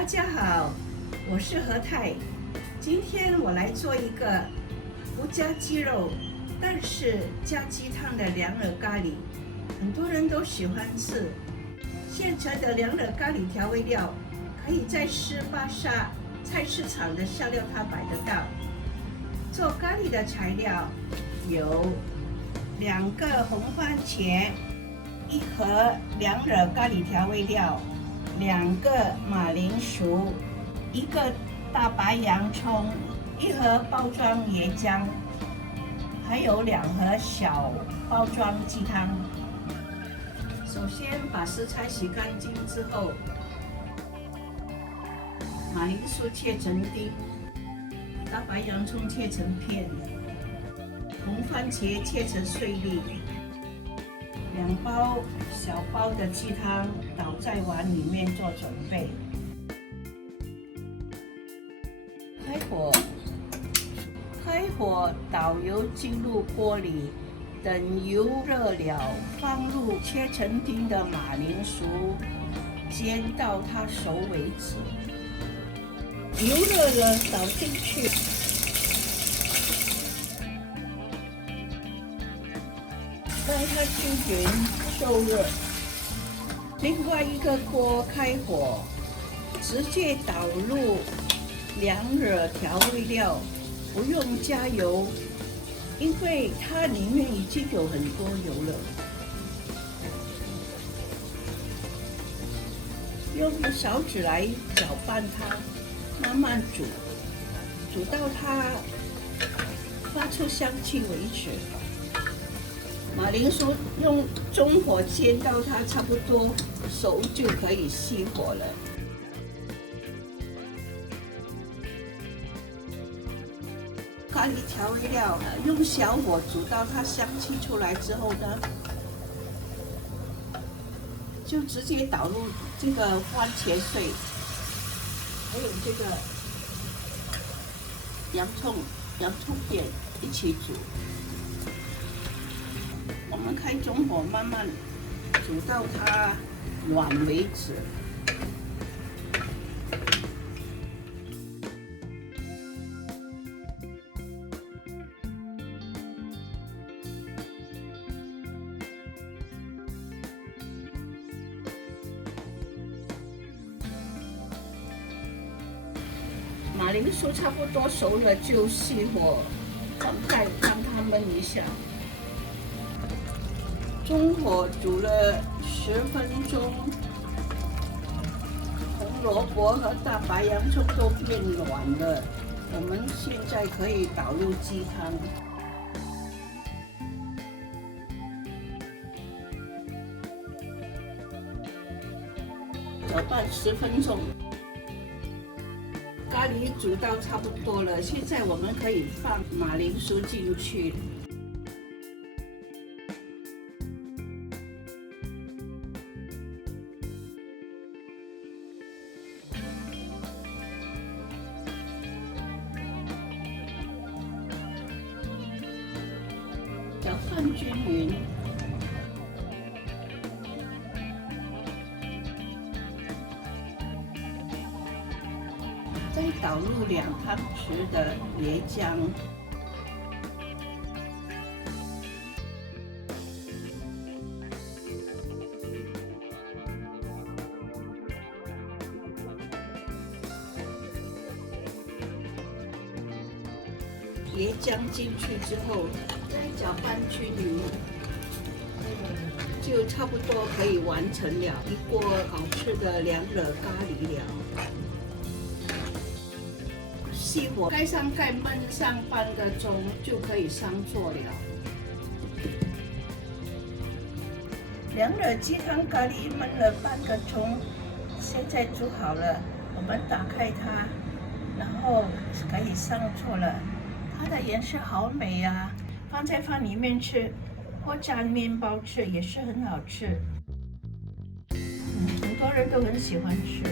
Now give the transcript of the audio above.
大家好，我是何太。今天我来做一个不加鸡肉，但是加鸡汤的凉惹咖喱。很多人都喜欢吃。现成的凉惹咖喱调味料，可以在施巴沙菜市场的香料摊买得到。做咖喱的材料有2个红番茄，1盒凉惹咖喱调味料，2个马铃薯，1个大白洋葱，1盒包装椰浆，还有2盒小包装鸡汤。首先把食材洗干净之后，马铃薯切成丁，大白洋葱切成片，红番茄切成碎粒，2包小包的鸡汤倒在碗里面做准备。开火，倒油进入锅里，等油热了，放入切成丁的马铃薯，煎到它熟为止。油热了，倒进去，让它均匀受热。另外一个锅开火，直接倒入凉惹调味料，不用加油，因为它里面已经有很多油了。用勺子来搅拌它，慢慢煮，煮到它发出香气为止。马铃薯用中火煎到它差不多熟就可以熄火了。咖喱调味料用小火煮到它香气出来之后呢，就直接倒入这个番茄碎，还有这个洋葱片一起煮。我们开中火慢慢煮到它软为止。马铃薯差不多熟了就熄火，放开让它焖一下。中火煮了10分钟，红萝卜和大白洋葱都变软了。我们现在可以倒入鸡汤，搅拌10分钟。咖喱煮到差不多了，现在我们可以放马铃薯进去。搅拌均匀。再倒入2汤匙的椰浆，椰浆进去之后，再搅拌均匀，就差不多可以完成了一锅好吃的凉惹咖喱了。熄火，盖上盖，焖上半个钟就可以上桌了。凉惹鸡汤咖喱焖了半个钟，现在煮好了，我们打开它，然后可以上桌了。它的颜色好美啊，放在饭里面吃，或蘸面包吃也是很好吃。很多人都很喜欢吃。